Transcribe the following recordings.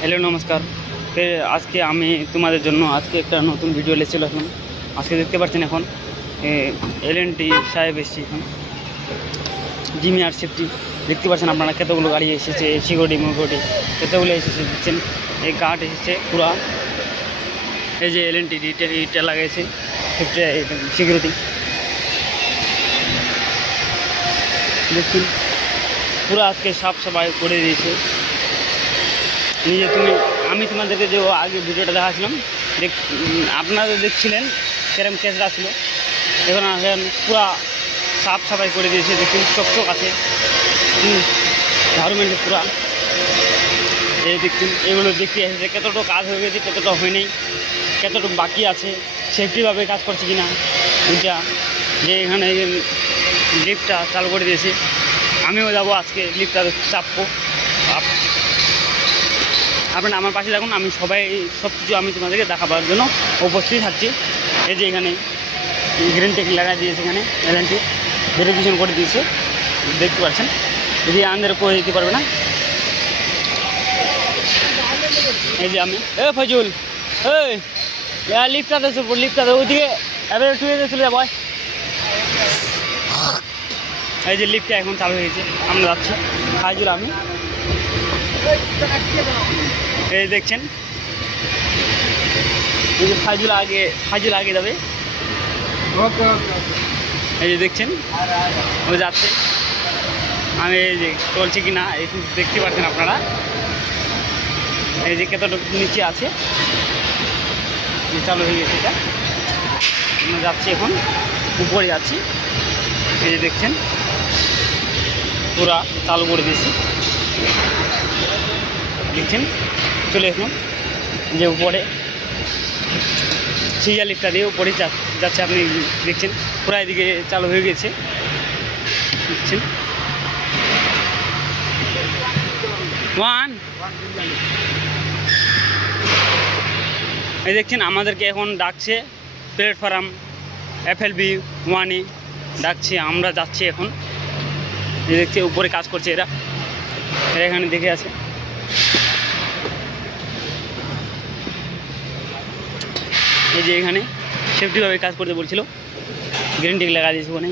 Hello নমস্কার। তো আজকে আমি তোমাদের জন্য একটা নতুন ভিডিও নিয়ে চলে আসলাম। আজকে দেখতে পাচ্ছেন এখন এলএনটি সাহেব এসেছি এখন জিমি আর সেফটি দেখতে পাচ্ছেন আপনারা কতগুলো গাড়ি এসেছে, সিকিউরিটি মুকিউরিটি কতগুলো এসেছে দেখছেন। এই গার্ড এসেছে পুরা, এই যে এলএনটি ইটা লাগাইছে সিকিউরিটি দেখছেন পুরো আজকে সাফ সাফাই করে দিয়েছে। আমি তোমাদেরকে যে আগে ভিডিওটা দেখাচ্ছিলাম আপনারা দেখছিলেন সেরকম ক্যাচরা ছিল, এখন পুরা সাফ সাফাই করে দিয়েছে। দেখুন চকচক আছে ঝাড়ুমেন্টে পুরা। এই দেখুন এগুলো দেখতে এসেছে কতটুকু কাজ হয়ে গেছে, কতটা হয়নি, কতটুকু বাকি আছে, সেফটিভাবে কাজ করছে কিনা। ওইটা যে এখানে লিফটটা চালু করে দিয়েছে, আমিও যাব আজকে লিফটটা চাপবো। আপনারা আমার পাশে থাকুন, আমি সব কিছু আমি তোমাদেরকে দেখাবার জন্য উপস্থিত থাকছি। এই যে এখানে গ্রিন টেক লাগা দিয়েছে, এখানে এলএনটি ভেরিফিকেশন করে দিয়েছে দেখতে পাচ্ছেন। যদি আন্দারে করে দিতে পারবে না। এই যে আমি ফজল লিফটটা ওইদিকে এবারে টুয়ে চলে যাবো। এই যে লিফটটা এখন চালু হয়েছে, আমরা যাচ্ছি ফাইজুল আমি। এই দেখছেন এই যে ফাইজুল আগে যাবে। এই যে দেখছেন ও যাচ্ছে, আমি এই যে চলছে কি না এই দেখতে পাচ্ছেন আপনারা। এই যে কতটুকু নিচে আছে, চালু হয়ে গেছে, এটা আমরা যাচ্ছি এখন উপরে যাচ্ছি। এই যে দেখছেন পুরা চালু করে দিয়েছি দেখছেন। চলে এখন যে উপরে সিরিয়াল লিফটটা দিয়ে উপরে যাচ্ছে, আপনি দেখছেন পুরা এদিকে চালু হয়ে গেছে দেখছেন। এই দেখছেন আমাদেরকে এখন ডাকছে প্ল্যাটফর্ম FLB 1-এ ডাকছে, আমরা যাচ্ছি এখন। এই দেখছে উপরে কাজ করছে এরা এখানে দেখে আছে। এই যে এখানে সেফটিভাবে কাজ করতে বলছিল, গ্রিন টিক লাগা দিয়েছে ওখানে,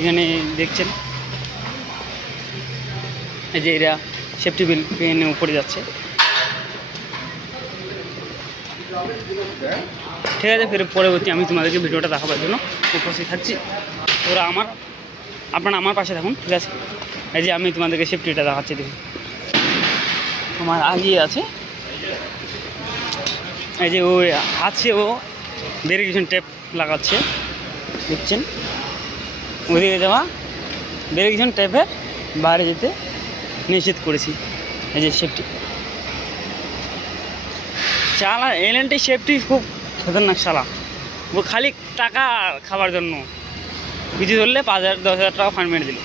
এখানে দেখছেন। এই যে এরা সেফটি বিল পেনে উপরে যাচ্ছে। ঠিক আছে, ফের পরবর্তী আমি তোমাদেরকে ভিডিওটা দেখাবার জন্য উপস্থিত থাকছি। আপনারা আমার পাশে থাকুন, ঠিক আছে। এই যে আমি তোমাদেরকে সেফটিটা দেখাচ্ছি, দেখুন আমার আগিয়ে আছে। এই যে ও আছে, ও ভেরিফিকেশন টেপ লাগাচ্ছে দেখছেন। ওদিকে যাওয়া ভেরিফিকেশন টেপের বাইরে যেতে নিষেধ করেছি। এই যে সেফটি শালা এলএনটি সেফটি খুব খতরনাক শালা, ও খালি টাকা খাবার জন্য কিছু ধরলে 5,000-10,000 টাকা ফাইন মেরে দিল।